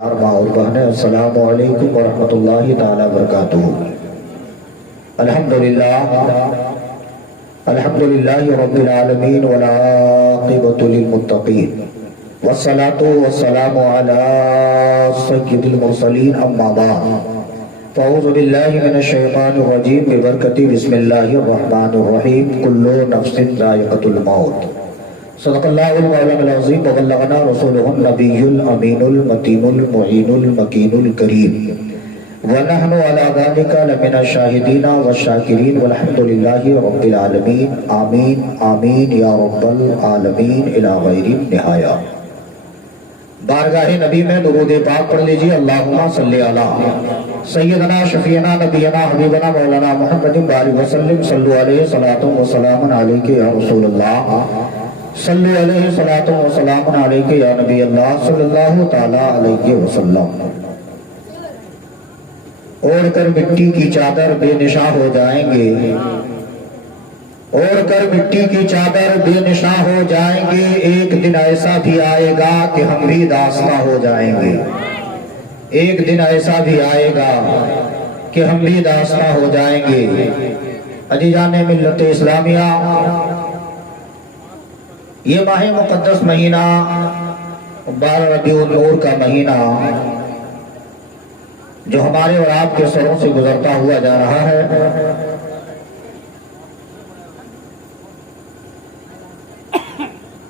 اور بہنیں السلام علیکم ورحمۃ اللہ تعالی وبرکاتہ۔ الحمدللہ رب العالمین والعاقبۃ للمتقین والصلاة والسلام علی سید المرسلین اما بعد فاعوذ باللہ من الشیطان الرجیم ببرکۃ بسم اللہ الرحمن الرحیم کل نفس ذائقۃ الموت۔ صدق اللہ العظیم العظیم وبلغنا رسولہ النبی الامین المتین المعین المکین الکریم ونحن علی ذلک لمن الشاہدین والشاکرین والحمد للہ رب العالمین آمین آمین یا رب العالمین الی غیر النہایہ۔ بارگاہ نبی میں درود پاک پڑھ لیجیے۔ اللہم صلی علی سیدنا شفیعنا نبینا حبیبنا مولانا محمد بارک وسلم صلو علیہ صلاۃ و سلام علیک یا رسول اللہ صلی علیہ صلاۃ و سلام علیک یا نبی اللہ صلی اللہ تعالی علیہ وسلم۔ اوڑھ کر مٹی کی چادر بے نشاں ہو جائیں گے، اوڑھ کر مٹی کی چادر بے نشاں ہو جائیں گے، ایک دن ایسا بھی آئے گا کہ ہم بھی داستاں ہو جائیں گے، ایک دن ایسا بھی آئے گا کہ ہم بھی داستاں ہو جائیں گے۔ عزیزان ملت اسلامیہ، یہ ماہ مقدس مہینہ 12 ربیع النور کا مہینہ جو ہمارے اور آپ کے سروں سے گزرتا ہوا جا رہا ہے،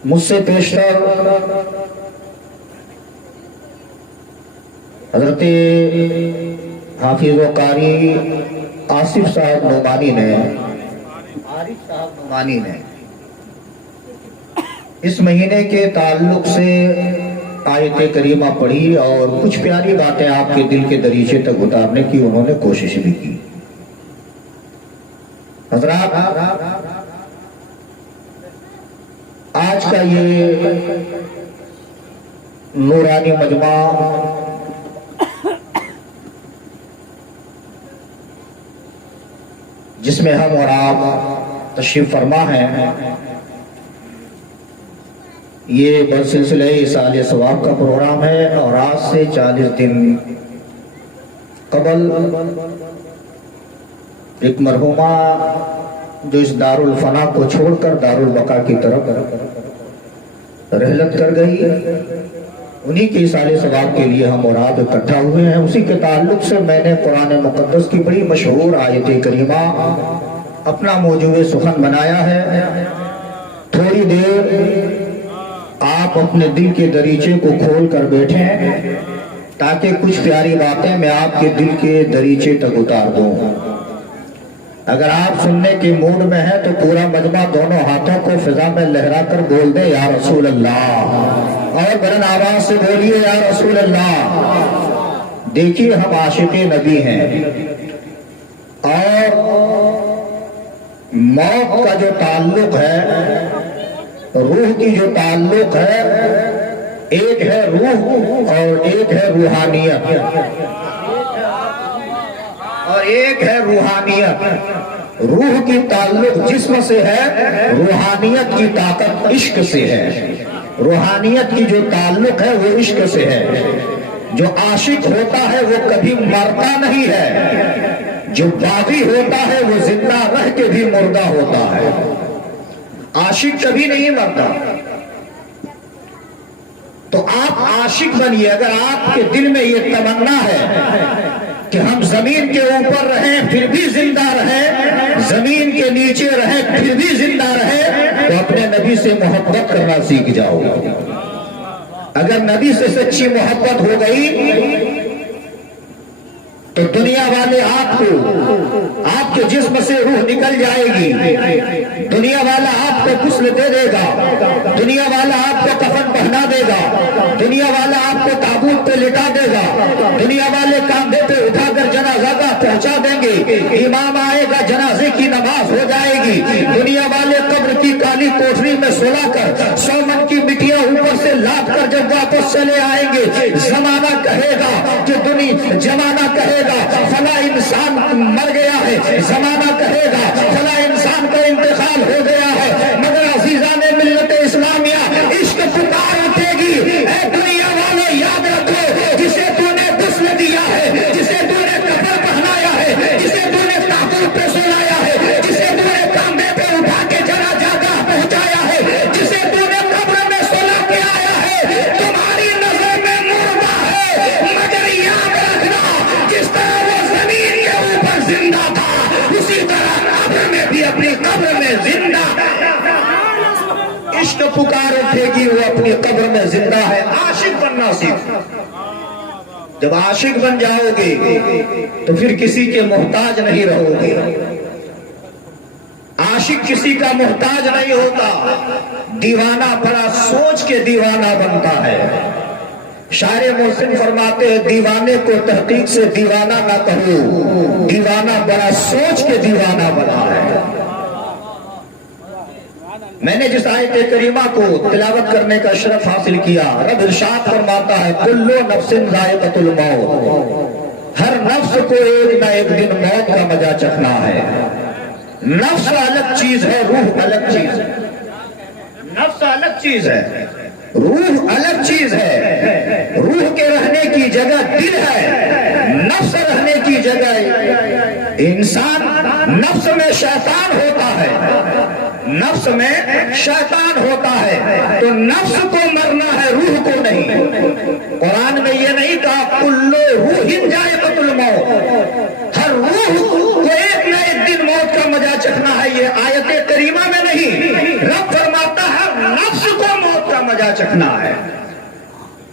مجھ سے پیشتر حضرت حافظ و قاری آصف صاحب نعمانی نے اس مہینے کے تعلق سے آیت کریمہ پڑھی اور کچھ پیاری باتیں آپ کے دل کے دریچے تک اتارنے کی انہوں نے کوشش بھی کی۔ حضرات، آج کا یہ نورانی مجمع جس میں ہم اور آپ تشریف فرما ہیں، یہ بسلسلہ ایصال ثواب کا پروگرام ہے، اور آج سے 40 دن قبل ایک مرحومہ جو اس دار الفنا کو چھوڑ کر دار البقا کی طرف رحلت کر گئی، انہی کے ایصال ثواب کے لیے ہم اور آپ اکٹھا ہوئے ہیں۔ اسی کے تعلق سے میں نے قرآن مقدس کی بڑی مشہور آیت کریمہ اپنا موضوع سخن بنایا ہے۔ تھوڑی دیر آپ اپنے دل کے دریچے کو کھول کر بیٹھیں تاکہ کچھ پیاری باتیں میں آپ کے دل کے دریچے تک اتار دوں۔ اگر آپ سننے کے موڈ میں ہیں تو پورا مجمع دونوں ہاتھوں کو فضا میں لہرا کر بول دے یا رسول اللہ، اور بلند آواز سے بولیے یا رسول اللہ۔ دیکھیے، ہم عاشق نبی ہیں، اور موت کا جو تعلق ہے، روح کی جو تعلق ہے، ایک ہے روح اور ایک ہے روحانیت، اور ایک ہے روحانیت۔ روح کی تعلق جسم سے ہے، روحانیت کی طاقت عشق سے ہے۔ روحانیت کی جو تعلق ہے وہ عشق سے ہے۔ جو عاشق ہوتا ہے وہ کبھی مرتا نہیں ہے، جو باغی ہوتا ہے وہ زندہ رہ کے بھی مردہ ہوتا ہے۔ عاشق کبھی نہیں مرتا۔ تو آپ عاشق بنیے۔ اگر آپ کے دل میں یہ تمنا ہے کہ ہم زمین کے اوپر رہیں پھر بھی زندہ رہیں، زمین کے نیچے رہیں پھر بھی زندہ رہیں، تو اپنے نبی سے محبت کرنا سیکھ جاؤ۔ اگر نبی سے سچی محبت ہو گئی تو دنیا والے آپ کو، آپ کے جسم سے روح نکل جائے گی، دنیا والا آپ کو غسل دے دے گا، دنیا والا آپ کو کفن پہنا دے گا، دنیا والا آپ کو تابوت پہ لٹا دے گا، دنیا والے کاندھے پہ اٹھا کر جنازہ گاہ پہنچا دیں گے، امام آئے گا، جنازے کی نماز ہو جائے گی، دنیا والے قبر کی کالی کوٹری میں سلا کر 100 من کی مٹیاں اوپر سے لاد کر جب واپس چلے آئیں گے، زمانہ کہے گا کہ زمانہ کہے گا فلاں انسان مر گیا ہے، زمانہ کہے گا فلاں انسان کا انتقال ہو گیا ہے، مگر عزیزان ملت اسلامیہ، عشق پکار اٹھے گی۔ اے دنیا والے، یاد رکھو، جسے عشق پکار اٹھے گی وہ اپنی قبر میں زندہ ہے. عاشق بننا سیکھ. جب عاشق بن جاؤ گے تو پھر کسی کے محتاج نہیں رہو گے. عاشق کسی کا محتاج نہیں ہوتا. دیوانہ بڑا سوچ کے دیوانہ بنتا ہے. شاعر محسن فرماتے ہیں دیوانے کو تحقیق سے دیوانہ نہ کہو, دیوانہ بڑا سوچ کے دیوانہ بنا ہے. میں نے جس آیت کریمہ کو تلاوت کرنے کا شرف حاصل کیا, رب ارشاد فرماتا ہے کل نفس ذائقۃ الموت, ہر نفس کو ایک نہ ایک دن موت کا مزہ چکھنا ہے. نفس الگ چیز ہے, روح الگ چیز ہے. نفس الگ چیز ہے, روح الگ چیز ہے. روح کے رہنے کی جگہ دل ہے, نفس رہنے کی جگہ انسان. نفس میں شیطان ہوتا ہے, نفس میں شیطان ہوتا ہے, تو نفس کو مرنا ہے, روح کو نہیں. قرآن میں یہ نہیں کہا کلو روح ذائقۃ الموت, ہر روح کو ایک نہ ایک دن موت کا مزہ چکھنا ہے. یہ آیت کریمہ میں نہیں, رب فرماتا ہے نفس کو موت کا مزہ چکھنا ہے.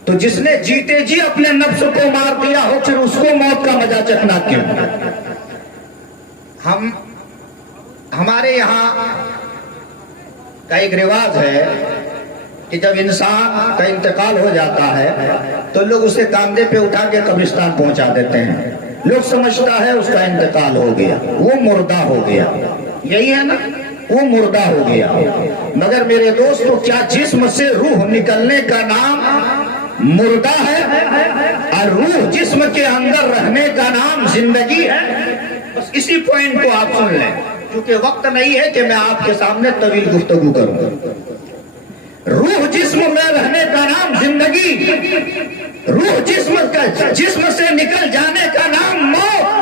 تو جس نے جیتے جی اپنے نفس کو مار دیا ہو پھر اس کو موت کا مزہ چکھنا کیوں؟ ہمارے یہاں کا ایک رواج ہے کہ جب انسان کا انتقال ہو جاتا ہے تو لوگ اسے کاندھے پہ اٹھا کے قبرستان پہنچا دیتے ہیں. لوگ سمجھتا ہے اس کا انتقال ہو گیا, وہ مردہ ہو گیا. یہی ہے نا, وہ مردہ ہو گیا. مگر میرے دوستو کیا جسم سے روح نکلنے کا نام مردہ ہے, اور روح جسم کے اندر رہنے کا نام زندگی ہے؟ بس اسی پوائنٹ کو آپ سن لیں, کیونکہ وقت نہیں ہے کہ میں آپ کے سامنے طویل گفتگو کروں. روح جسم میں رہنے کا نام زندگی, روح جسم سے نکل جانے کا نام موت.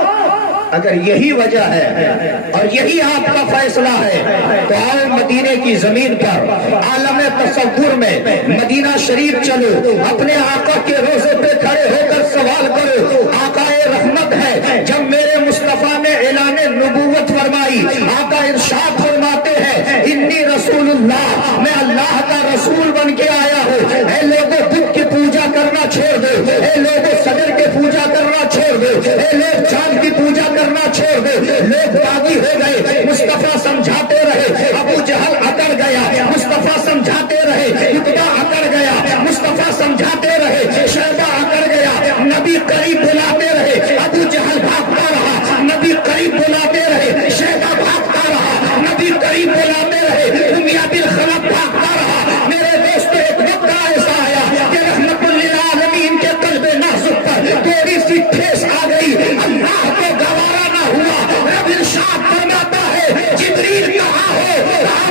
اگر یہی وجہ ہے اور یہی آپ کا فیصلہ ہے تو آؤ مدینے کی زمین پر عالم تصور میں مدینہ شریف چلو, اپنے آقا کے روضے پہ کھڑے ہو کر سوال کرو. آقا رحمت ہے, جب میرے مصطفیٰ نے اعلان نبوت فرمائی, آقا ارشاد فرماتے ہیں انی رسول اللہ, میں اللہ کا رسول بن کے آیا ہوں. اے لوگوں بت کی پوجا کرنا چھوڑ دو, اے لوگوں صدر کی پوجا کرنا چھوڑ دو, اے لوگ چاند کی پوجا کرنا چھوڑ دو. لوگ باغی ہو گئے, مصطفیٰ سمجھاتے رہے, ابو جہل اکڑ گیا, مصطفیٰ سمجھاتے رہے, عتبہ اکڑ گیا, مصطفیٰ سمجھاتے رہے, شیبہ اکڑ گیا, نبی قریب بلاتے رہے, ابو جہل بھاگتا رہا, نبی قریب بلاتے رہے, شیبہ بھاگتا رہا, نبی قریب بلاتے رہے, امیہ بن خلف بھاگتا رہا. میرے دوستو ایک وقت ایسا آیا کہ رحمت للعالمین کے قلب نازک پر تھوڑی سی ٹھیس آ گئی, اللہ کو گوارا نہ ہوا. رب ارشاد فرماتا ہے جبریل کہاں ہو,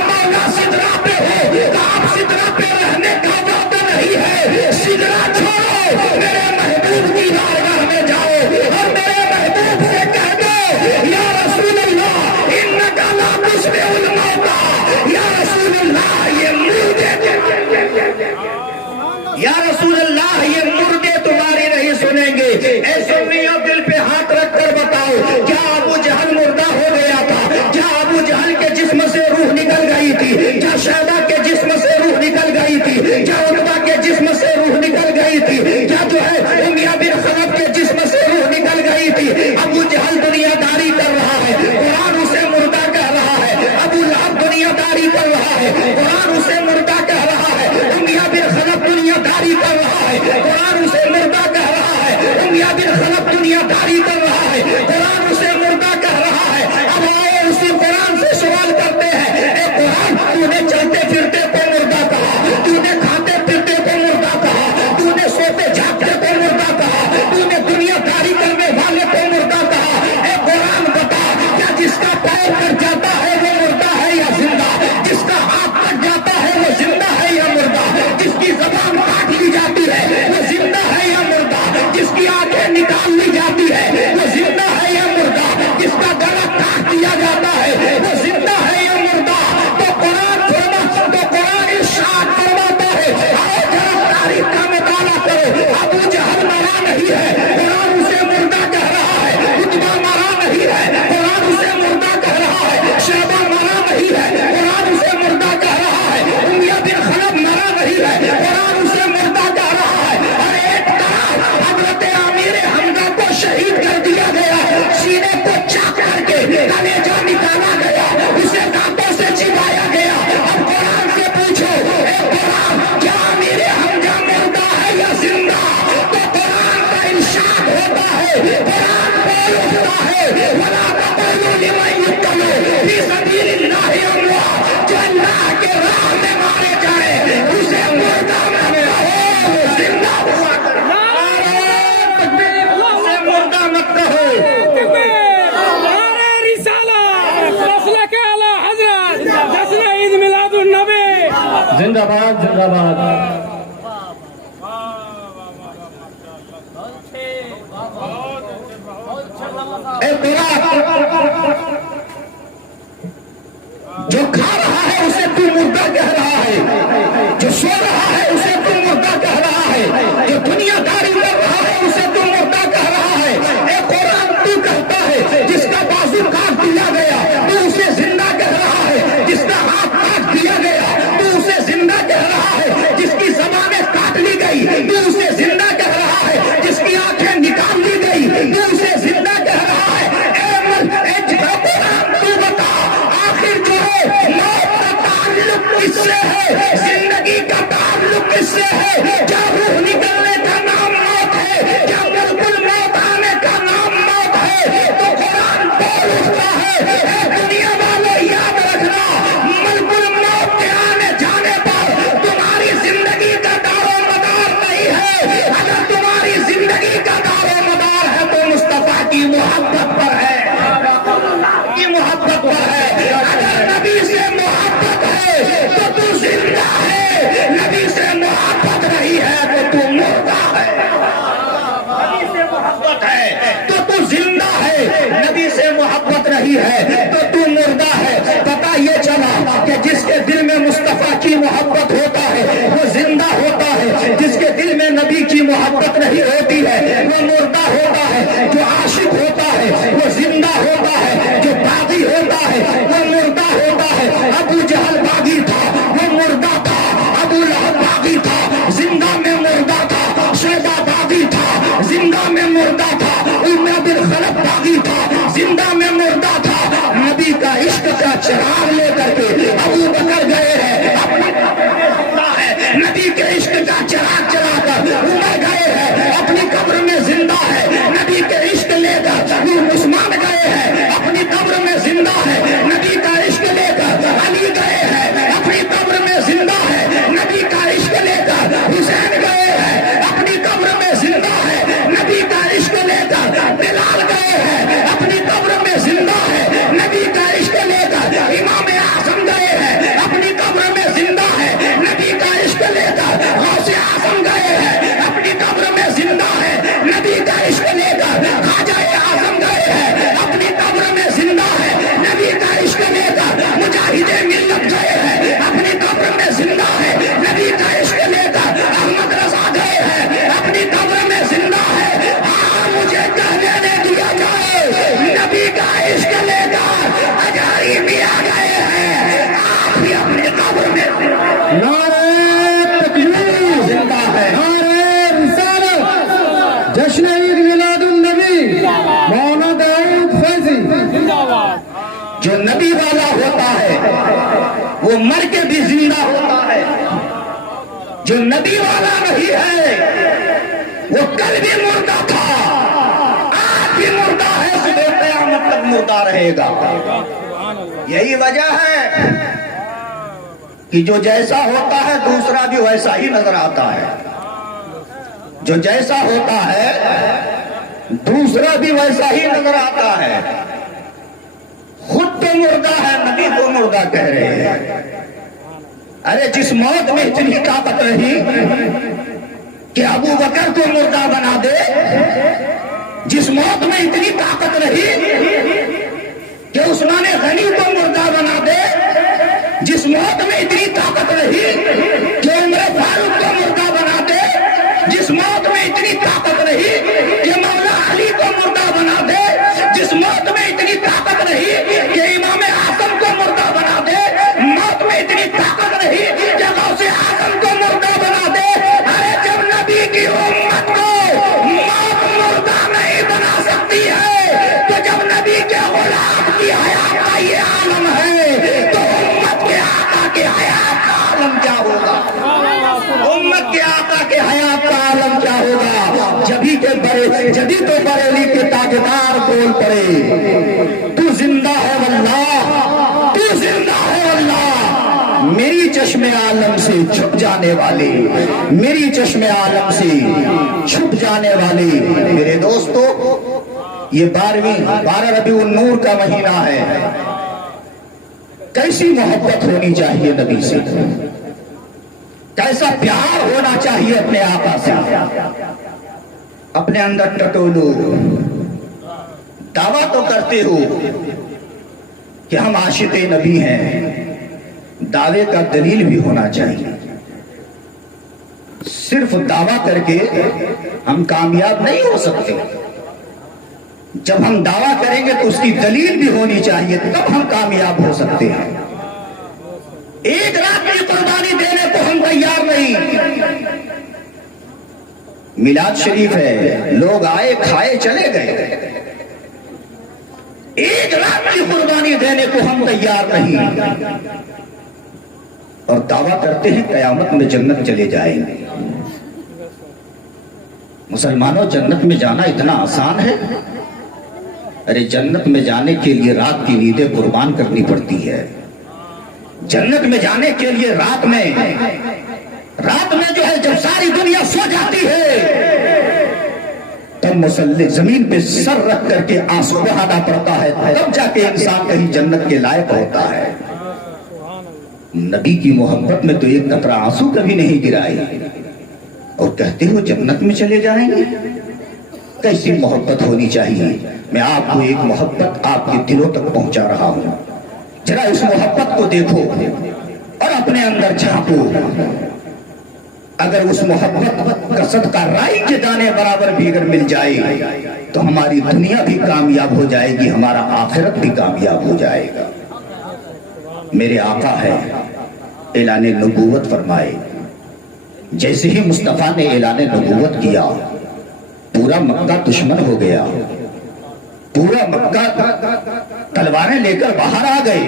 مولا سدرا پہ ہو, آپ سدرا پہ رہنے کا وعدہ نہیں ہے. سدرا چھوڑو, میرے محبوب کی بارگاہ میں جاؤ اور میرے محبوب سے کہہ دو یا رسول اللہ انکا لا تسمع الموتى, یا رسول اللہ یہ مردے, یا رسول اللہ یہ مردے تمہاری نہیں سنیں گے. اے سنیوں دل پہ ہاتھ رکھ کر بتاؤ, کیا ابو جہل مردہ ہو گیا تھا؟ کیا ابو جہل کے جسم سے روح نکل گئی تھی؟ کیا شیبہ کے جسم سے روح نکل گئی تھی؟ کیا عتبہ کے جسم سے روح نکل گئی تھی؟ کیا جو ہے امیہ بن خلف کے جسم سے روح نکل گئی تھی؟ ابو جہل دنیا داری کر رہا ہے, قرآن اسے مردہ کہہ رہا ہے. ابو لہب دنیا داری کر رہا ہے, قرآن اسے مردہ کہہ رہا ہے. امیہ بن خلف دنیا داری کر رہا ہے, قرآن اسے مردہ کہہ رہا ہے. امیہ بن خلف دنیا داری کر رہا ہے, قرآن اسے مردہ کہہ رہا ہے. اب آؤ اسی قرآن سے سوال کرتے ہیں, اے قرآن تو نے چلتے پھرتے کو مردہ کہا, تو نے کھاتے پھرتے کو مردہ کہا, تو نے سوتے جھاگتے کو مردہ کہا, تو نے دنیا داری کرنے والے کو مردہ کہا. اے قرآن بتا, کیا جس کا پیر کٹ جاتا ہے وہ مردہ ہے یا زندہ؟ جس کا ہاتھ کٹ جاتا زندہ باد زندہ باد. اے جو کھا رہا ہے اسے تو مردہ کہہ رہا ہے، جو سو رہا ہے اسے تو مردہ کہہ رہا ہے، جو دنیا داری کر رہا ہے اسے تو مردہ کہہ رہا ہے. اے قرآن تو کہتا ہے جس کا بازو کاٹ دیا گیا تو اسے زندہ کہہ رہا ہے، جس کا ہاتھ کاٹ دیا گیا تو اسے زندہ کہہ رہا ہے، جس کی زبانیں کاٹ لی گئی تو اسے زندہ کہہ رہا ہے، جس کی آنکھیں نکال لی گئی تو اسے زندہ کہہ رہا ہے. تو بتا آخر جو ہے موت کا تعلق کس سے ہے، زندگی کا تعلق کس سے ہے؟ کیا روح نکلنے کا نام موت ہے؟ کیا بالکل موت آنے کا نام موت ہے؟ تو قرآن بول اٹھتا ہے اے دنیا والے یاد رکھنا، ملک الموت کے آنے جانے پر تمہاری زندگی کا دار و مدار نہیں ہے. اگر تمہاری زندگی کا دار و مدار ہے تو مصطفیٰ کی محبت پر ہے، کی محبت پر ہے. اگر نبی سے محبت ہے تو تو زندہ ہے، نبی سے محبت نہیں ہے تو تو مردہ ہے. نبی سے محبت ہے تو تو زندہ ہے، نبی سے محبت نہیں ہے تو تو مردہ ہے. پتہ یہ چلا کہ جس کے دل میں مصطفیٰ کی محبت ہوتا ہے وہ زندہ ہوتا ہے، جس کے دل میں نبی کی محبت نہیں ہوتی ہے وہ مردہ ہوتا ہے. جو عاشق ہوتا ہے وہ زندہ ہوتا ہے، جو باغی ہوتا ہے وہ مردہ ہوتا ہے. ابو جہل باغی تھا وہ مردہ تھا، ابو لہب باغی تھا زندہ میں مردہ تھا، شیبہ باغی تھا زندہ میں مردہ تھا، امیہ بن خلف باغی تھا زندہ میں مردہ تھا. نبی کا عشق کا چراغ لے کر کے ابو بکر گئے ہیں اپنے نبی کے عشق کا چراغ چلا کر عمر گئے ہیں اپنی قبر میں زندہ ہے. نبی کے عشق لے کر عثمان گئے ہیں اپنی قبر میں زندہ ہے. نبی کا عشق لے کر علی گئے ہیں اپنی قبر میں زندہ ہے. نبی کا عشق لے کر حسین گئے ہیں اپنی قبر میں زندہ ہے. نبی کا عشق لے کر بلال گئے ہیں اپنی قبر میں زندہ ہے. نبی کا عشق لے کر امام اعظم گئے ہیں اپنی قبر میں زندہ ہے. نبی کا عشق لے کر غوث اعظم گئے ہیں اپنی قبر میں زندہ ہے. نبی کا عشق لے کر خواجہ اعظم گئے ہیں اپنی قبر میں زندہ ہے. نبی کا عشق لے کر مجاہد ملت گئے ہیں اپنی قبر میں زندہ ہے. نبی کا عشق لے کر احمد رضا گئے ہیں اپنی قبر میں زندہ ہے. ہاں مجھے کہنے دے دیا جائے نبی کا عشق لے کر اجاری بھی آ گئے ہیں آپ بھی اپنی قبر میں نعرہ تکبیر زندہ ہے. نعرہ رسالت جشن عید میلاد النبی مولانا داؤد فیضی. جو نبی والا ہوتا ہے وہ مر کے بھی زندہ ہوتا ہے، جو نبی والا نہیں ہے وہ کل بھی مردہ تھا، آج بھی مردہ ہے، صبح قیامت تک مردہ رہے گا. یہی وجہ ہے کہ جو جیسا ہوتا ہے دوسرا بھی ویسا ہی نظر آتا ہے. جو جیسا ہوتا ہے دوسرا بھی ویسا ہی نظر آتا ہے. خود تو مردہ ہے، نبی کو مردہ کہہ رہے ہیں. ارے جس موت میں اتنی طاقت رہی کہ ابو بکر کو مردہ بنا دے، جس موت میں اتنی طاقت رہی کہ عثمان غنی کو مردہ بنا دے، جس موت میں اتنی طاقت رہی کہ عمر فاروق کو مردہ بنا دے، جس موت میں اتنی طاقت رہی کہ مولا علی کو مردہ بنا دے، جس موت میں اتنی طاقت رہی کہ امام اعظم کو مردہ بنا دے، موت میں اتنی طاقت رہی کہ غوث اعظم کو مردہ بنا دے. ارے جب نبی کی امت کو موت مردہ نہیں بنا سکتی ہے تو جب نبی کے غلام کی حیات کا یہ عالم ہے تو امت کے آقا کے حیات کا عالم کیا ہوگا؟ امت کے آقا کے حیات کا عالم کیا ہوگا؟ جبھی تو بریلی کے تاجدار بول پڑے تو زندہ ہے واللہ، تو زندہ ہے واللہ. میری چشم عالم سے چھپ جانے والی، میری چشم عالم سے چھپ جانے والی. میرے دوستو یہ 12 ربیع النور کا مہینہ ہے. کیسی محبت ہونی چاہیے نبی سے، کیسا پیار ہونا چاہیے اپنے آقا سے. اپنے اندر ٹٹولو، دعویٰ تو کرتے ہو کہ ہم عاشق نبی ہیں، دعوے کا دلیل بھی ہونا چاہیے. صرف دعویٰ کر کے ہم کامیاب نہیں ہو سکتے. جب ہم دعویٰ کریں گے تو اس کی دلیل بھی ہونی چاہیے، تب ہم کامیاب ہو سکتے ہیں. ایک رات کی قربانی دینے کو ہم تیار نہیں. میلاد شریف ہے، لوگ آئے کھائے چلے گئے. ایک رات کی قربانی دینے کو ہم تیار نہیں، اور دعویٰ کرتے ہیں قیامت میں جنت چلے جائیں گے. مسلمانوں، جنت میں جانا اتنا آسان ہے؟ ارے جنت میں جانے کے لیے رات کی نیندیں قربان کرنی پڑتی ہے. جنت میں جانے کے لیے رات میں جو ہے جب ساری دنیا سو جاتی ہے تب مسلح زمین پہ سر رکھ کر کے آنسو بہانا پڑتا ہے، تب جا کے انسان کہیں جنت کے لائق ہوتا ہے. نبی کی محبت میں تو ایک قطرہ آنسو کبھی نہیں گرائی، اور کہتے ہو جنت میں چلے جائیں گے. کیسی محبت ہونی چاہیے. میں آپ کو ایک محبت آپ کے دلوں تک پہنچا رہا ہوں. ذرا اس محبت کو دیکھو اور اپنے اندر جھانکو. اگر اس محبت کا صدقہ رائی کے دانے برابر بھی اگر مل جائے تو ہماری دنیا بھی کامیاب ہو جائے گی، ہمارا آخرت بھی کامیاب ہو جائے گا. میرے آقا ہے، اعلان نبوت فرمائے. جیسے ہی مصطفیٰ نے اعلان نبوت کیا پورا مکہ دشمن ہو گیا. پورا مکہ تلواریں لے کر باہر آ گئے،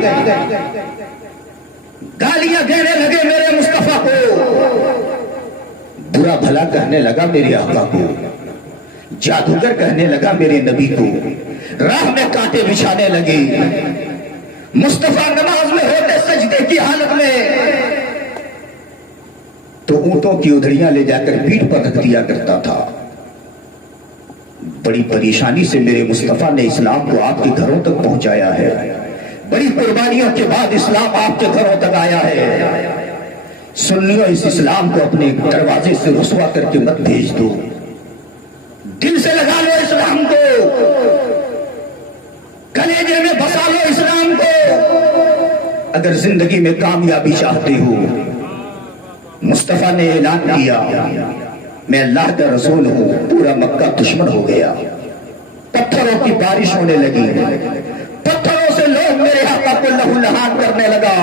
گالیاں دینے لگے میرے مصطفیٰ کو، برا بھلا کہنے لگا میرے آقا کو، جادوگر کہنے لگا میرے نبی کو، راہ میں کانٹے بچھانے لگے. مصطفیٰ نماز میں ہوتے سجدے کی حالت میں تو اونٹوں کی ادھریاں لے جا کر پیٹھ پر رکھ دیا کرتا تھا. بڑی پریشانی سے میرے مصطفیٰ نے اسلام کو آپ کے گھروں تک پہنچایا ہے. بڑی قربانیوں کے بعد اسلام آپ کے گھروں تک آیا ہے. سنیو، اس اسلام کو اپنے دروازے سے رسوا کر کے مت بھیج دو. دل سے لگا لو اسلام کو، کلیجے میں بسا لو اسلام کو. اگر زندگی میں کامیابی چاہتے ہو، مصطفیٰ نے اعلان کیا میں اللہ کا رسول ہوں. پورا مکہ دشمن ہو گیا، پتھروں کی بارش ہونے لگی، پتھروں سے لوگ میرے آقا کو لہو لہان کرنے لگا.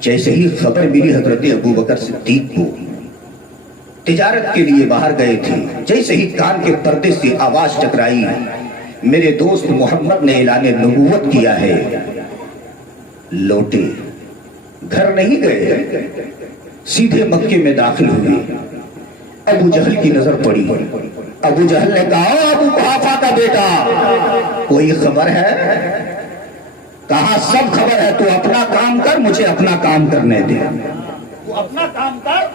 جیسے ہی خبر ملی حضرت ابوبکر صدیق کو، تجارت کے لیے باہر گئے تھے، جیسے ہی کان کے پردے سے آواز ٹکرائی میرے دوست محمد نے اعلان نبوت کیا ہے، لوٹے، گھر نہیں گئے، سیدھے مکے میں داخل ہوئے. ابو جہل کی نظر پڑی. ابو جہل نے کہا ابو قحافہ کا بیٹا، کوئی خبر ہے؟ کہا سب خبر ہے، تو اپنا کام کر، مجھے اپنا کام کرنے دے. تو اپنا کام کر،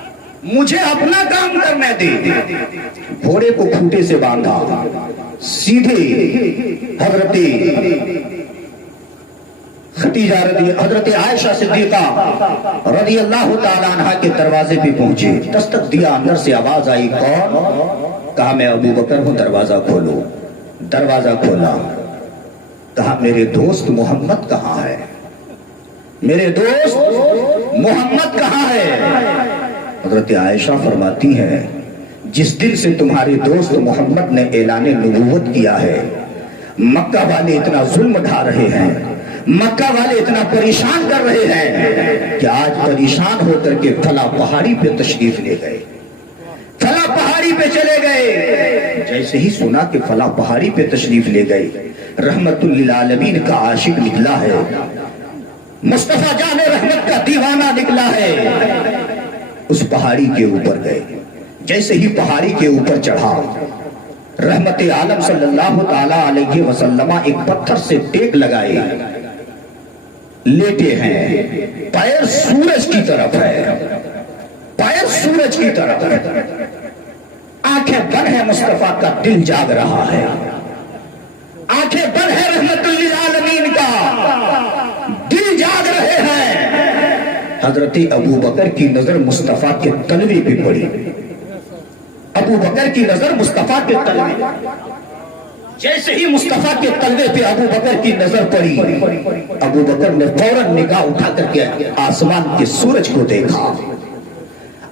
مجھے اپنا کام کرنے دے. گھوڑے کو کھوٹے سے باندھا، سیدھے حضرت عائشہ صدیقہ رضی اللہ تعالیٰ عنہ کے دروازے پہ پہنچے. دستک دیا، اندر سے آواز آئی، کون؟ کہا میں ابو بکر ہوں، دروازہ کھولو. دروازہ کھولا. کہا میرے دوست محمد کہاں ہے؟ میرے دوست محمد کہاں ہے؟ حضرت عائشہ فرماتی ہے جس دن سے تمہارے دوست محمد نے اعلان نبوت کیا ہے، مکہ والے اتنا ظلم ڈھا رہے ہیں، مکہ والے اتنا پریشان کر رہے ہیں کہ آج پریشان ہو کر کے فلاں پہاڑی پہ تشریف لے گئے، فلاں پہاڑی پہ چلے گئے. جیسے ہی سنا کہ فلاں پہاڑی پہ تشریف لے گئے، رحمت للعالمین کا عاشق نکلا ہے، مصطفیٰ جان رحمت کا دیوانہ نکلا ہے. اس پہاڑی کے اوپر گئے. جیسے ہی پہاڑی کے اوپر چڑھا، رحمت عالم صلی اللہ تعالی علیہ وسلم ایک پتھر سے ٹیک لگائے، لیٹے ہیں، پیر سورج کی طرف ہے، پیر سورج کی طرف ہے، آنکھیں بند ہے، مصطفیٰ کا دل جاگ رہا ہے، آنکھیں بند ہے، رحمت للعالمین کا دل جاگ رہے ہیں. حضرت ابو بکر کی نظر مصطفیٰ کے تلوے پہ پڑی. ابو بکر کی نظر مصطفیٰ کے تلوے، جیسے ہی مصطفیٰ کے تلوے پہ ابو بکر کی نظر پڑی، ابو بکر نے فوراً نگاہ اٹھا کر کے آسمان کے سورج کو دیکھا.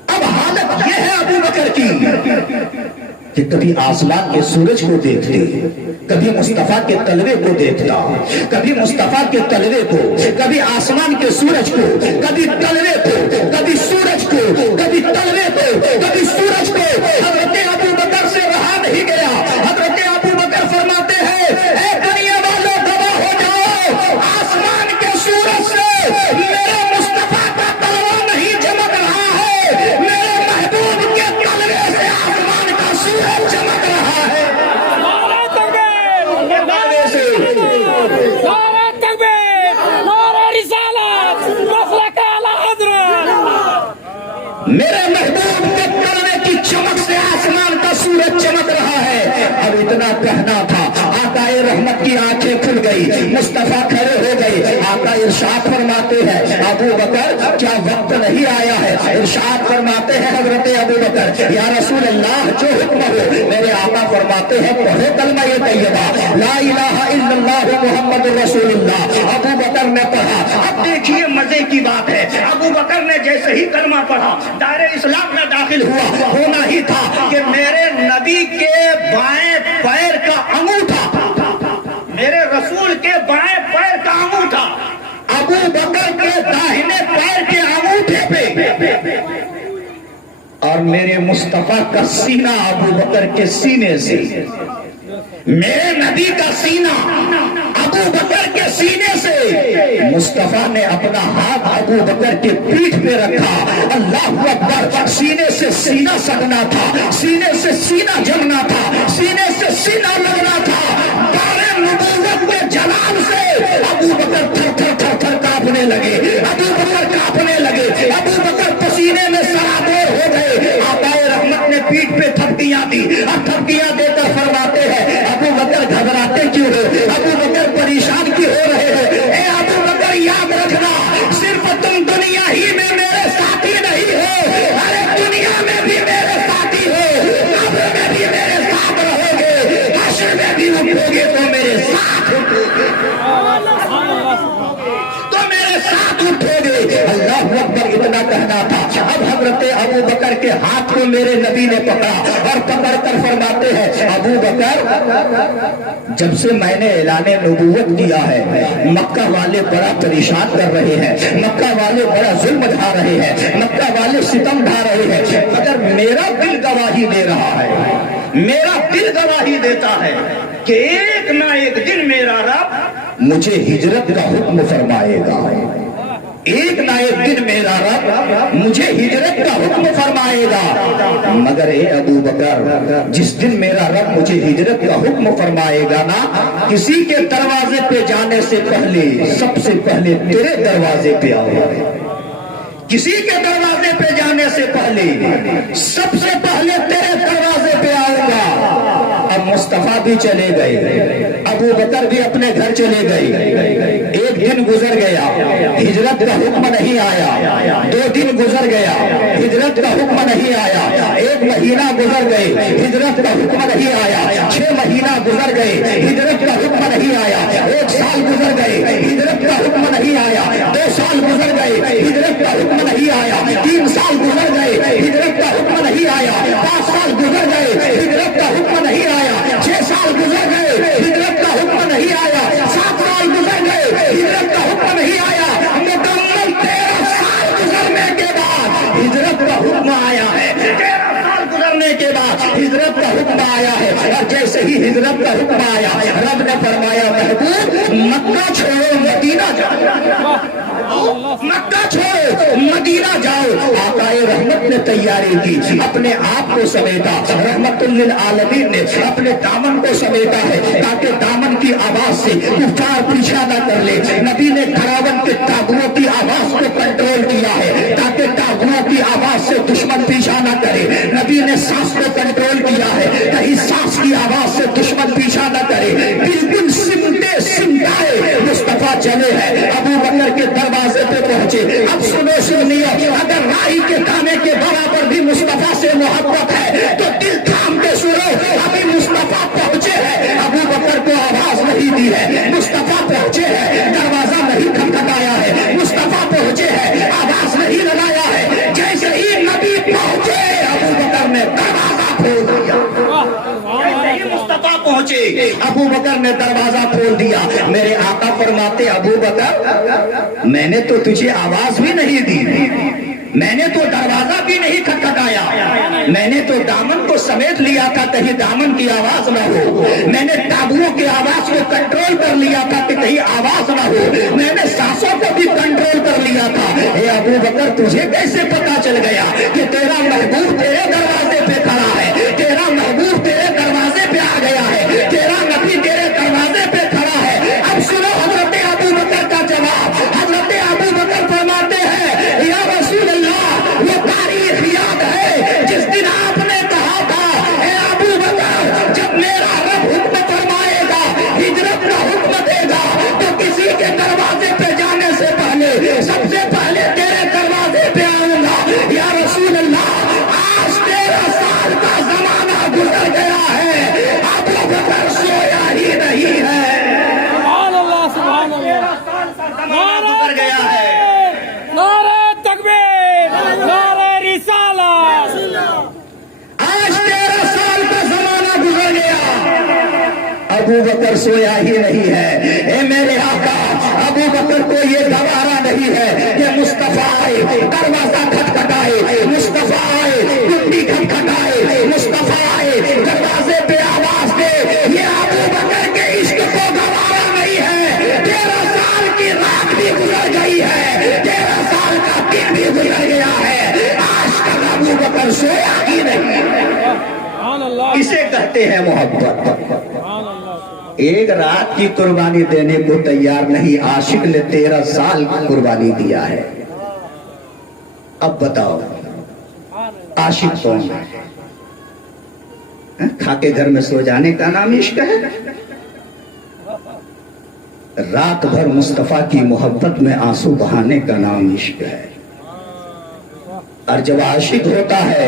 اب حالت یہ ہے ابو بکر کی کہ کبھی آسمان کے سورج کو دیکھتے، کبھی مصطفیٰ کے تلوے کو دیکھتا، کبھی مصطفیٰ کے تلوے کو، کبھی آسمان کے سورج کو، کبھی تلوے کو، کبھی سورج کو، کبھی تلوے کو، کبھی سورج کو. حضرت ابو بکر سے رہا نہیں گیا. حضرت ابو بکر فرماتے ہیں اے دنیا والوں گواہ ہو جاؤ، آسمان کے سورج سے میرے مصطفیٰ کا تلوہ نہیں چمک رہا ہے، میرے محبوب کے تلوے سے آسمان کا سورج چمک رہا ہے. میرے محبوب کے تلوے کی چمک سے آسمان کا سورج چمک رہا ہے. اب اتنا کہنا تھا، آقا رحمت کی آنکھیں کھل گئی، مصطفیٰ کھڑے ہو گئے. آقا ارشاد فرماتے ہیں ابو بکر کیا وقت نہیں آیا ہے؟ ارشاد فرماتے ہیں حضرت ابو بکر یا رسول اللہ جو حکم ہو. میرے آقا فرماتے ہیں پڑھو کلمہ طیبہ لا الہ الا اللہ محمد رسول اللہ. ابو بکر نے پڑھا. اب دیکھیے مزے کی بات ہے، ابو بکر نے جیسے ہی کلمہ پڑھا دائرہ اسلام میں داخل ہوا. ہونا ہی تھا کہ میرے نبی کے بائیں پیر کا انگوٹھا، میرے رسول کے بائیں پیر کا انگوٹھا ابو بکر کے داہنے پیر کے انگوٹھے پہ، اور میرے مصطفیٰ کا سینہ ابو بکر کے سینے سے. میرے نبی کا سینہ ابو بکر کے سینے سے. مصطفیٰ نے اپنا ہاتھ ابو بکر کے پیٹھ پہ رکھا. اللہ اکبر. سینے سے سینہ سٹنا تھا، سینے سے سینہ جمنا تھا، سینے سے سینہ لگنا تھا. دار نبوت کے جلال سے ابو بکر تھر تھر تھر تھر کانپنے لگے، ابو بکر کانپنے لگے، ابو بکر پسینے میں سرابور ہو گئے. آقا رحمت نے پیٹھ پہ تھپکیاں دی. اب تھپکیاں دے کر فرماتے ہیں ابو بکر گھبراتے کیوں ہو، ابو بکر پریشان کیوں ہو رہے ہو؟ اے ابو بکر یاد رکھنا صرف تم دنیا ہی میں میرے ساتھی نہیں ہو، ارے دنیا میں بھی میرے ساتھی ہو، قبر میں بھی میرے ساتھ رہو گے، حشر میں بھی اٹھو گے تو میرے ساتھ اٹھو گے، تو میرے ساتھ اٹھو گے. اللہ اکبر. اتنا کہنا تھا. اب حضرت ابو بکر کے ہاتھ کو میرے نبی نے پکڑا اور پکڑ کر فرماتے ہیں ابو بکر جب سے میں نے اعلان نبوت کیا ہے مکہ والے بڑا پریشان کر رہے ہیں، مکہ والے بڑا ظلم ڈھا رہے ہیں، مکہ والے ستم ڈھا رہے ہیں، مگر میرا دل گواہی دے رہا ہے، میرا دل گواہی دیتا ہے کہ ایک نہ ایک دن میرا رب مجھے ہجرت کا حکم فرمائے گا. ایک نہ ایک دن میرا رب مجھے ہجرت کا حکم فرمائے گا. مگر اے ابو بکر جس دن میرا رب مجھے ہجرت کا حکم فرمائے گا نا، کسی کے دروازے پہ جانے سے پہلے سب سے پہلے تیرے دروازے پہ آؤں گا. کسی کے دروازے پہ جانے سے پہلے سب سے پہلے تیرے دروازے پہ آؤں گا. اب مصطفیٰ بھی چلے گئے، ابو بکر بھی اپنے گھر چلے گئے. ایک دن گزر گیا، ہجرت کا حکم نہیں آیا. 2 دن گزر گیا، ہجرت کا حکم نہیں آیا. 1 مہینہ گزر گئے، ہجرت کا حکم نہیں آیا. 6 مہینہ گزر گئے، ہجرت کا حکم نہیں آیا. 1 سال گزر گئے، ہجرت کا حکم نہیں آیا. 2 سال گزر گئے، ہجرت کا حکم نہیں آیا. 3 سال گزر گئے، ہجرت کا حکم نہیں آیا. 5 سال گزر گئے، ہجرت کا حکم نہیں آیا. 6 سال گزر گئے، ہجرت کا حکم نہیں آیا. 7 سال گزر گئے، ہجرت کا حکم نہیں آیا. مکمل 13 سال گزرنے کے بعد ہجرت کا حکم آیا ہے. 13 سال گزرنے کے بعد ہجرت کا حکم آیا ہے. اور جیسے ہی ہجرت کا حکم آیا رب نے فرمایا محبوب مکہ چھوڑو مدینہ جاؤ، مکہ چھوڑو مدینہ جاؤ. آقا رحمت نے تیاری کی، اپنے آپ کو سمیٹا. رحمت للعالمین نے اپنے دامن کو سمیٹا ہے تاکہ دامن کی آواز سے کفار پیچھا نہ کر لے. نبی نے کھراون کے ٹاگروں کی آواز کو کنٹرول کیا ہے تاکہ ٹاگروں کی آواز سے دشمن پیچھا نہ کرے. نبی نے سانس کو کنٹرول کیا ہے کہیں سانس کی آواز سے دشمن پیچھا نہ کرے. بالکل سمٹے سمٹائے مصطفیٰ چلے ہیں. ابو بکر کے دروازے پہ پہنچے. اب سنو سنیو, اگر رائی کے دانے کے برابر بھی مصطفیٰ سے محبت ہے تو دل تھام کے سنو, ابھی مصطفیٰ پہنچے ہیں, ابو بکر کو آواز نہیں دی ہے, مصطفیٰ پہنچے ہیں, دروازہ نہیں کھٹکھٹایا ہے, مصطفیٰ پہنچے ہیں, آواز نہیں لگایا ہے. جیسے ہی نبی پہنچے ابو بکر نے دروازہ کھول دیا. جیسے ہی مصطفیٰ پہنچے ابو بکر نے دروازہ کھول دیا. میرے آقا فرماتے ابو بکر میں نے تو تجھے آواز بھی نہیں دی, میں نے تو دروازہ بھی نہیں کھٹکھٹایا, میں نے تو دامن کو سمیٹ لیا تھا کہیں دامن کی آواز نہ ہو, میں نے تابوؤں کی آواز کو کنٹرول کر لیا تھا کہ کہیں آواز نہ ہو, میں نے سانسوں کو بھی کنٹرول کر لیا تھا. اے ابو بکر تجھے کیسے پتا چل گیا کہ تیرا محبوب تیرے دروازے پہ کھڑا ہے, تیرا محبوب تیرے دروازے پہ آ گیا ہے, تیرا نبی تیرے دروازے پہ کھڑا ہے. اب سنو حضرت ابو بکر کا جواب. حضرت ابو بکر فرماتے ہیں یا رسول اللہ, وہ تاریخ یاد ہے جس دن آپ نے کہا تھا اے ابو بکر جب میرا رب حکم فرمائے گا ہجرت کا حکم دے گا تو کسی کے دروازے پہ جانے سے پہلے سب سے پہلے تیرے دروازے پہ آؤں گا. یا رسول اللہ, آج 13 سال کا زمانہ گزر گیا ہے, ابو بکر سویا ہی نہیں ہے. سبحان اللہ, سبحان اللہ. زمانہ گزر گیا ہے. نعرہ تکبیر, نعرہ رسالت. آج 13 سال کا زمانہ گزر گیا, ابو بکر سویا ہی نہیں ہے. اے میرے آقا, ابو بکر کو یہ گوارا نہیں ہے کہ مصطفیٰ آئے, دروازہ کھٹکھٹائے, مصطفیٰ آئے, کنڈی کھٹکھٹائے, مصطفیٰ آئے, دروازے پہ آواز دے. یہ ابو بکر کے عشق کو گوارا نہیں ہے. 13 سال کی رات بھی گزر گئی ہے, 13 سال کا دن بھی گزر گیا ہے, آج تک ابو بکر سویا ہی نہیں. سبحان اللہ, اسے کہتے ہیں محبت. سبحان اللہ. ایک رات کی قربانی دینے کو تیار نہیں, عاشق نے 13 سال کی قربانی دیا ہے. اب بتاؤ عاشق کون ہے؟ کھا کے گھر میں سو جانے کا نام عشق ہے؟ رات بھر مصطفیٰ کی محبت میں آنسو بہانے کا نام عشق ہے. اور جب عاشق ہوتا ہے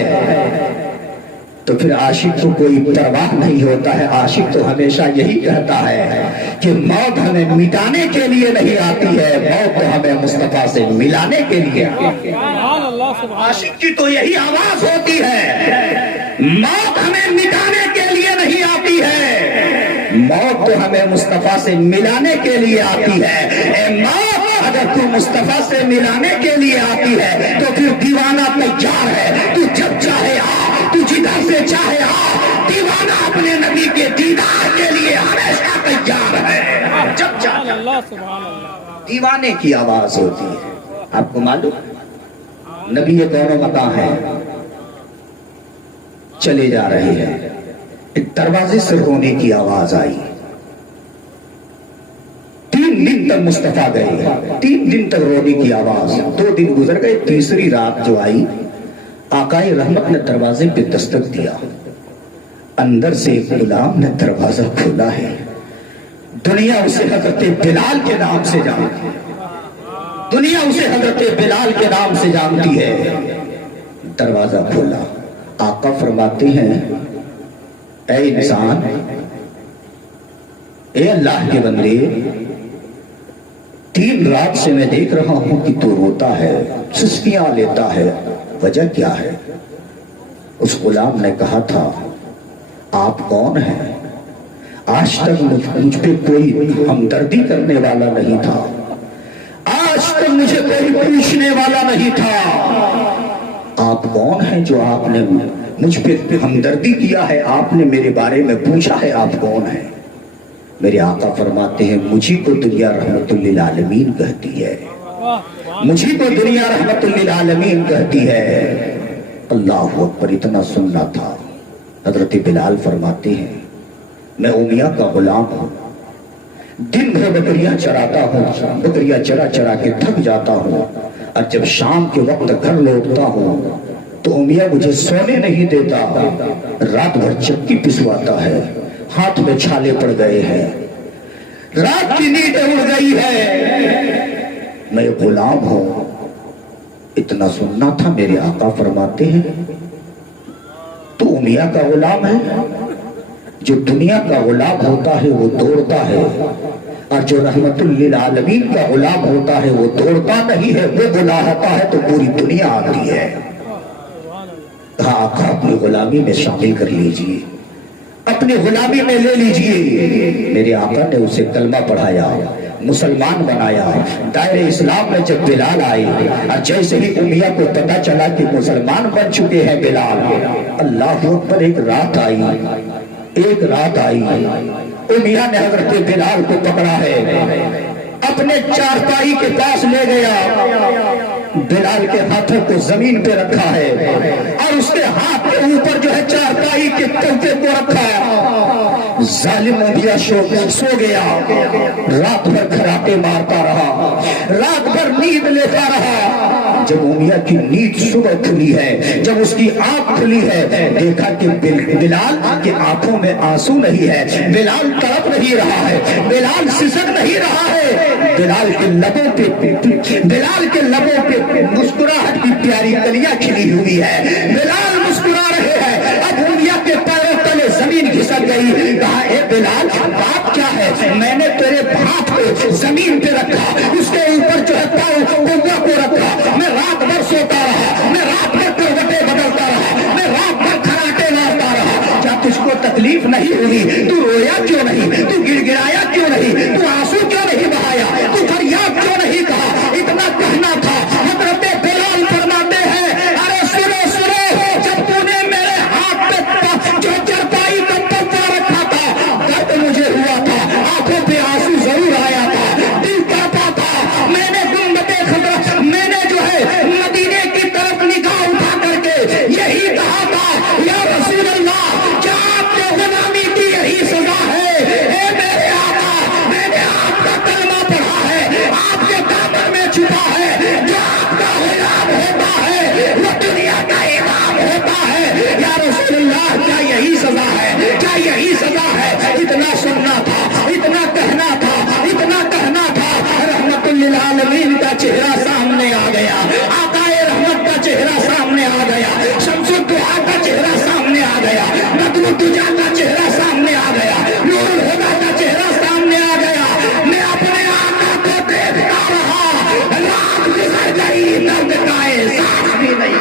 تو پھر عاشق کو کوئی پرواہ نہیں ہوتا ہے. عاشق تو ہمیشہ یہی کہتا ہے کہ موت ہمیں مٹانے کے لیے نہیں آتی ہے, موت تو ہمیں مصطفیٰ سے ملانے کے لیے آتی ہے. سبحان اللہ, سبحان. عاشق کی تو یہی آواز ہوتی ہے, موت ہمیں مٹانے کے لیے نہیں آتی ہے, موت تو ہمیں مصطفیٰ سے ملانے کے لیے آتی ہے. اے موت, اگر تو مصطفیٰ سے ملانے کے لیے آتی ہے تو پھر دیوانہ تیار ہے, تو جب چاہے آ, تو جدھر سے چاہے آ, دیوانہ اپنے نبی کے دیدار کے لیے ہمیشہ تیار ہے. جب سبحان چاہے اللہ, سبحان اللہ. دیوانے کی آواز ہوتی ہے. آپ کو معلوم نبی یہ دونوں مکان ہیں, چلے جا رہے ہیں, ایک دروازے سے رونے کی آواز آئی. 3 دن تک مصطفیٰ گئے, 3 دن تک رونے کی آواز. 2 دن گزر گئے, تیسری رات جو آئی آقائے رحمت نے دروازے پہ دستک دیا. اندر سے ایک غلام نے دروازہ کھولا ہے. دنیا اسے حضرت بلال کے نام سے جانتی ہے, دنیا اسے حضرت بلال کے نام سے جانتی ہے. دروازہ کھولا. آقا فرماتے ہیں اے انسان, اے اللہ کے بندے, 3 رات سے میں دیکھ رہا ہوں کہ تو روتا ہے, سستیاں لیتا ہے, وجہ کیا ہے؟ اس غلام نے کہا تھا آپ کون ہیں؟ آج تک مجھ پہ کوئی ہمدردی کرنے والا نہیں تھا, آج تک مجھے کوئی پوچھنے والا نہیں تھا. آپ کون ہیں جو آپ نے مجھ پہ ہمدردی کیا ہے, آپ نے میرے بارے میں پوچھا ہے آپ کون ہیں؟ میرے آقا فرماتے ہیں مجھے کو دنیا رحمت للعالمین کہتی ہے, مجھے کو دنیا رحمت للعالمین کہتی ہے. اللہ اکبر, اتنا سننا تھا. حضرت بلال فرماتے ہیں میں امیہ کا غلام ہوں, دن بھر بکریاں چراتا ہوں, بکریاں چرا چرا کے تھک جاتا ہوں, اور جب شام کے وقت گھر لوٹتا ہوں تو امیہ مجھے سونے نہیں دیتا, رات بھر چکی پسواتا ہے, ہاتھ میں چھالے پڑ گئے ہیں, رات کی نیند اڑ گئی ہے. میں غلام ہوں. اتنا سننا تھا. میرے آقا فرماتے ہیں تو امیہ کا غلام ہے. جو دنیا کا غلام ہوتا ہے وہ دوڑتا ہے، اور جو رحمت للعالمین کا غلام ہوتا ہے وہ دوڑتا نہیں ہے، وہ بلاتا ہے تو پوری دنیا آتی ہے. کہا آقا اپنی غلامی میں شامل کر لیجئے، اپنی غلامی میں لے لیجئے. میرے آقا نے اسے کلمہ پڑھایا، مسلمان بنایا. دائرے اسلام میں جب بلال آئے اور جیسے ہی امیہ کو پتا چلا کہ مسلمان بن چکے ہیں بلال، اللہ اکبر، ایک رات آئی امیہ نے حضرت بلال کو پکڑا ہے، اپنے چارپائی کے پاس لے گیا، بلال کے ہاتھوں کو زمین پہ رکھا ہے اور اس کے ہاتھ کے اوپر جو ہے چارپائی کے توتے کو رکھا ہے. ظالم امیہ سو گیا، رات بھر کھراٹے مارتا رہا، رات بھر نیند لیتا رہا. جب امیہ کی نیند صبح کھلی ہے، جب اس کی آنکھ کھلی ہے، دیکھا کہ بلال کی آنکھوں میں آنسو نہیں ہے، بلال تڑپ نہیں رہا ہے، بلال سسک نہیں رہا ہے. بلال کے لبوں پہ مسکراہٹ کی پیاری کلیاں کھلی ہوئی ہے، بلال مسکرا رہے ہیں. اب امیہ کے پیروں تلے زمین گھسک گئی. کہا اے بلال بات کیا ہے؟ میں نے تیرے ہاتھ کو زمین پہ رکھا، اس کے اوپر جو ہے پاؤں کو رکھا، میں رات بھر سوتا رہا، میں رات بھر کروٹیں بدلتا رہا، میں رات بھر کھراٹے مارتا رہا. کیا تجھ کو تکلیف نہیں ہوئی؟ تو رویا کیوں نہیں؟ تو گڑ گڑایا کیوں نہیں؟ تو آنسو کیوں نہیں بہایا؟ تو فریاد کیوں نہیں کہا؟ اتنا کہنا تھا. حضرت بلال فرماتے ہیں ارے سنو، جب تو نے میرے ہاتھ پہ جو چرپائی کا پتہ رکھا تھا، درد مجھے ہوا تھا، آنکھوں پہ آنسو ضرور آیا تھا، دل کانپا تھا. میں نے گنبد خضرا، میں نے جو ہے مدینے کی طرف نگاہ اٹھا کر کے یہی کہا تھا یا رسول اللہ، کیا آپ نے غلامی کی یہی سزا ہے؟ اے میرے آقا، میں نے آپ کا کلمہ پڑھا ہے، آپ کے دامن میں چھپا ہے، جو آپ کا غلام ہوتا ہے وہ دنیا کا امام ہوتا ہے. یا رسول اللہ، کیا یہی سزا ہے؟ کیا یہی سزا ہے؟ اتنا سننا تھا، اتنا کہنا تھا، اتنا کہنا تھا. رحمت للعالمین کا چہرہ سامنے آ گیا، آقا رحمت کا چہرہ سامنے آ گیا، شمس الدعا کا چہرہ سامنے آ گیا، بدر الدجا کا چہرہ سامنے آ گیا، نور الہدی کا چہرہ سامنے آ گیا. میں اپنے آقا کو دیکھتا رہا، رات گزر گئی، درد کا احساس بھی نہیں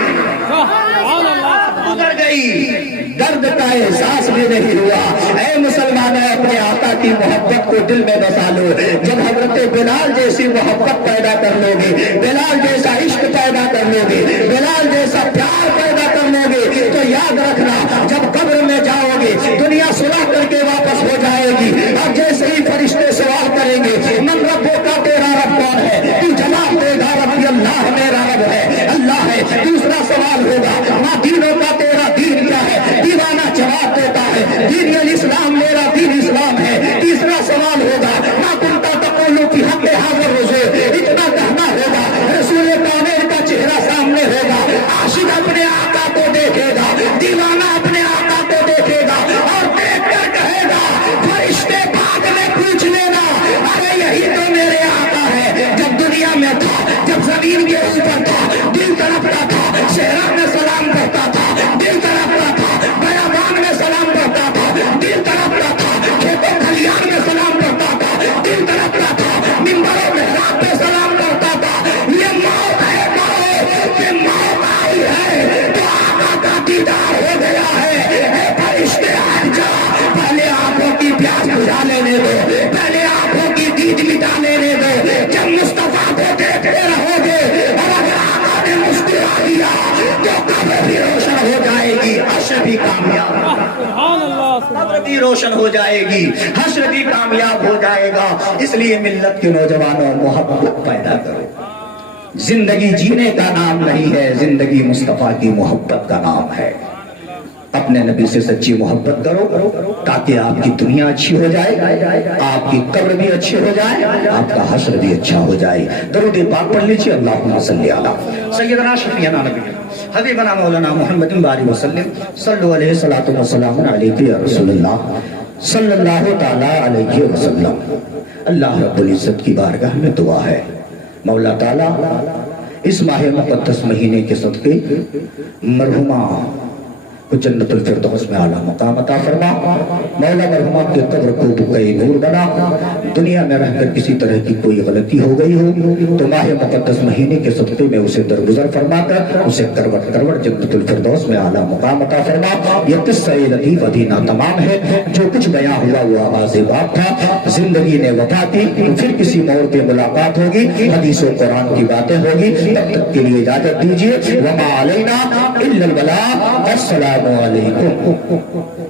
گزر گئی، درد کا احساس بھی نہیں ہوا. اے مسلمانوں، اپنے آقا کی محبت کو دل میں بسا لو. جب حضرت بلال جیسی محبت پیدا کر لو گے، بلال جیسا عشق پیدا کر لو گے، بلال جیسا پیار پیدا کر لو گے، تو یاد رکھنا جب قبر میں جاؤ گے دنیا سلا کر کے واپس ہو جائے گی. اب جیسے ہی فرشتے سوال کریں گے من ربو کا، تیرا رب کون ہے؟ تو جواب دے گا ربی اللہ، میرا رب ہے اللہ ہے. دوسرا سوال ہوگا ماں دینوں کا، تیرا دین کیا ہے؟ دیوانہ جواب دیتا ہے دین الاسلام، میرا دین اسلام ہے. تیسرا سوال ہوگا ماں کنتا تقولو فی حق حاضر رضو، اتنا کہنا ہوگا. رسول کامل کا چہرہ سامنے ہوگا، عاشق اپنے آقا کو دیکھے گا، دیوانہ اپنے آقا کو دیکھے گا اور دیکھ کر کہے گا فرشتے بعد میں پوچھ لینا ارے یہی تو میرے آقا ہے. جب دنیا میں تھا، جب زمین کے اوپر تھا، دل تڑپتا تھا، صحرا میں سلام کرتا تھا، دل تڑپتا تھا، بیابان میں سلام کرتا تھا، دل تڑپتا تھا، کھیتوں کھلیان میں سلام کرتا تھا، دل تڑپتا تھا، منبروں میں رات پہ سلام کرتا تھا. یہ موت ہے، کہو کہ موت آئی ہے تو آقا کا دیدار ہو گیا ہے. اے فرشتے ہٹ جا، پہلے آنکھوں کی پیاس بجھا لینے دو، پہلے آنکھوں کی دید مٹا لینے دو. جب مصطفیٰ کو دیکھتے رہو گے اور اگر آقا نے مسکرا دیا تو قبر بھی روشن ہو جائے گی، حشر بھی کامیاب، سبحان اللہ، قبر بھی روشن ہو جائے گی، حشر بھی کامیاب ہو جائے گا. اس لیے ملت کے نوجوانوں محبت پیدا کرو. زندگی جینے کا نام نہیں ہے، زندگی مصطفیٰ کی محبت کا نام ہے. اپنے نبی سے سچی محبت کرو تاکہ آپ کی دنیا اچھی ہو جائے، آپ کی قبر بھی اچھی ہو جائے، آپ کا حشر بھی اچھا ہو جائے. درود پاک پڑھ لیجیے. اللہم صلی علی سیدنا شفیعنا نبینا حبیبنا مولانا محمد بارک وسلم. صلو علیہ الصلوۃ والسلام علیک یا رسول اللہ صلی اللہ تعالی علیہ وسلم. اللہ رب العزت کی بارگاہ میں دعا ہے مولا تعالیٰ اس ماہ مقدس مہینے کے صدقے مرحومہ کو جنت الفردوس میں اعلیٰ مقام عطا فرما. مولا مرحومہ کے قبر کو بقعہ نور بنا. دنیا میں رہ کر کسی طرح کی کوئی غلطی ہو گئی ہو تو ماہ مقدس مہینے کے صدقے میں اسے درگزر فرما کر اسے کروٹ کروٹ جنت الفردوس میں اعلیٰ مقام عطا فرما. یہ قصہ لطیف ادینہ تمام ہے. جو کچھ بیان ہوا وہ آغاز باب تھا. زندگی نے وفا کی تو پھر کسی موڑ پہ ملاقات ہوگی, حدیث و قرآن کی باتیں ہوگی. تب تک کے لیے اجازت دیجیے. وما علینا الا البلاغ. السلام علیکم.